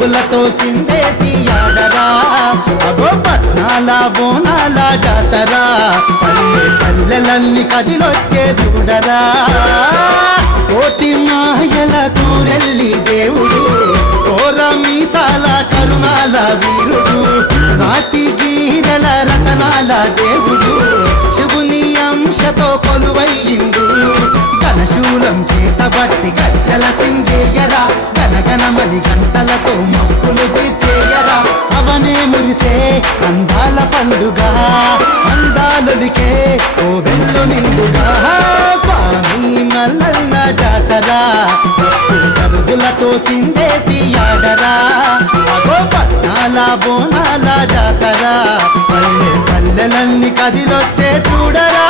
పరుగులతో సిందేసి ఆడరా అగో పట్నాల బోనాల జాతరా పల్లె పల్లెలన్నీ కదిలొచ్చే చూడరా కోటి మాయల కూరెల్లి దేవుడు కోర మీసాల కరుణాల వీరుడు రాతి గీరల రతనాల దేవుడు శివుని అంశతో కొలువైండు ఘనశూలం చేతబట్టి గజ్జల సింజేయరా గనగనమని గంటలతో మొక్కులు తీర్చేయరా అవనే మురిసే అందాల పండుగ అందాలొలికే ఓ వెల్లు నిండుగా స్వామి మల్లన్న జాతరా పరుగులతో సిందేసి ఆడరా అగో పట్నాల బోనాల జాతరా పల్లె పల్లెలన్నీ కదిలొచ్చే చూడరా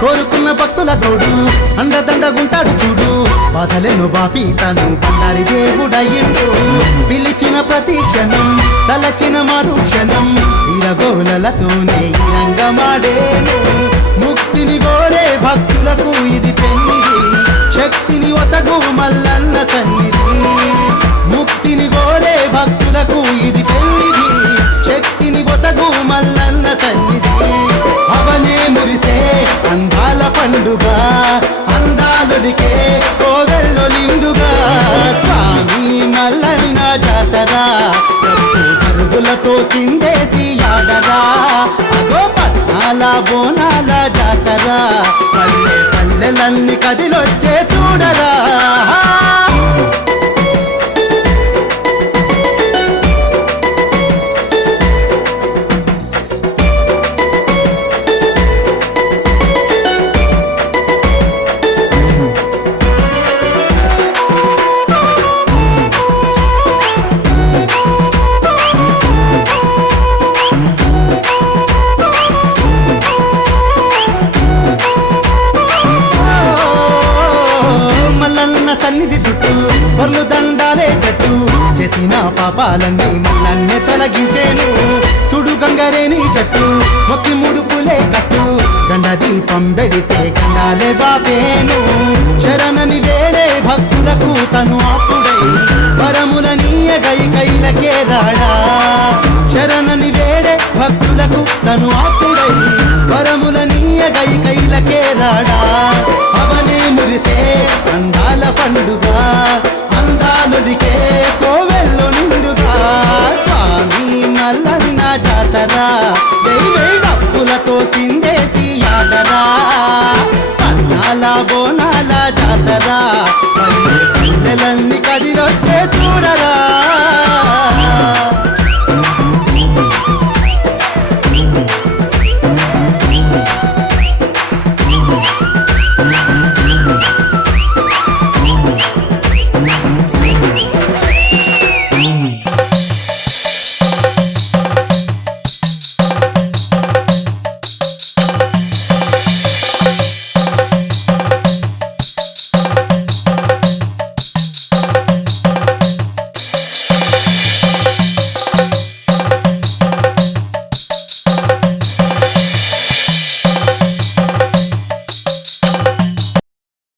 కోరుకున్న భక్తుల తోడు అండదండగుంటాడు చూడు బాధలను బాపి తను బండారి దేవుడయ్యిండు పిలిచిన ప్రతి క్షణం తలచిన మరుక్షణం వీరగోలతోనే ఈ రంగమాడేను ముక్తిని కోరే భక్తులకు ఇది పెన్నిది శక్తిని ఒసగు మల్లన్న సన్నిధి ముక్తిని కోరే భక్తులకు ఇది పెన్నిది శక్తిని ఒసగు మల్లన్న సన్నిధి అవనే మురిసే అందాల పండుగ అందాలుడికే కోవెల్లో నిండుగా స్వామి మల్లన్న జాతరా పరుగులతో సిందేసి ఆడరా అగో పట్నాల బోనాల జాతరా పల్లె పల్లెలన్నీ కదిలొచ్చే చూడరా సన్నిధి చుట్టూ పొర్లు దండాలేటట్టు చేసిన పాపాలన్నీ మల్లన్నే తొలగించేను చూడు గంగరేని చెట్టు మొక్కి ముడుపులే కట్టు గండ దీపం పెడితే గంగాలే బాపేను శరణని వేడే భక్తులకు తను అప్పుడై వరముల నీయ గై కైలకే రాడా శరణని వేడే భక్తులకు తను అప్పుడై వరముల నీయ గై కైలకే రాడా అవనే మురిసే అందాల పండుగ అందాలుడికే కోవెల్లో నిండుగా స్వామి మల్లన్న జాతరా దైవే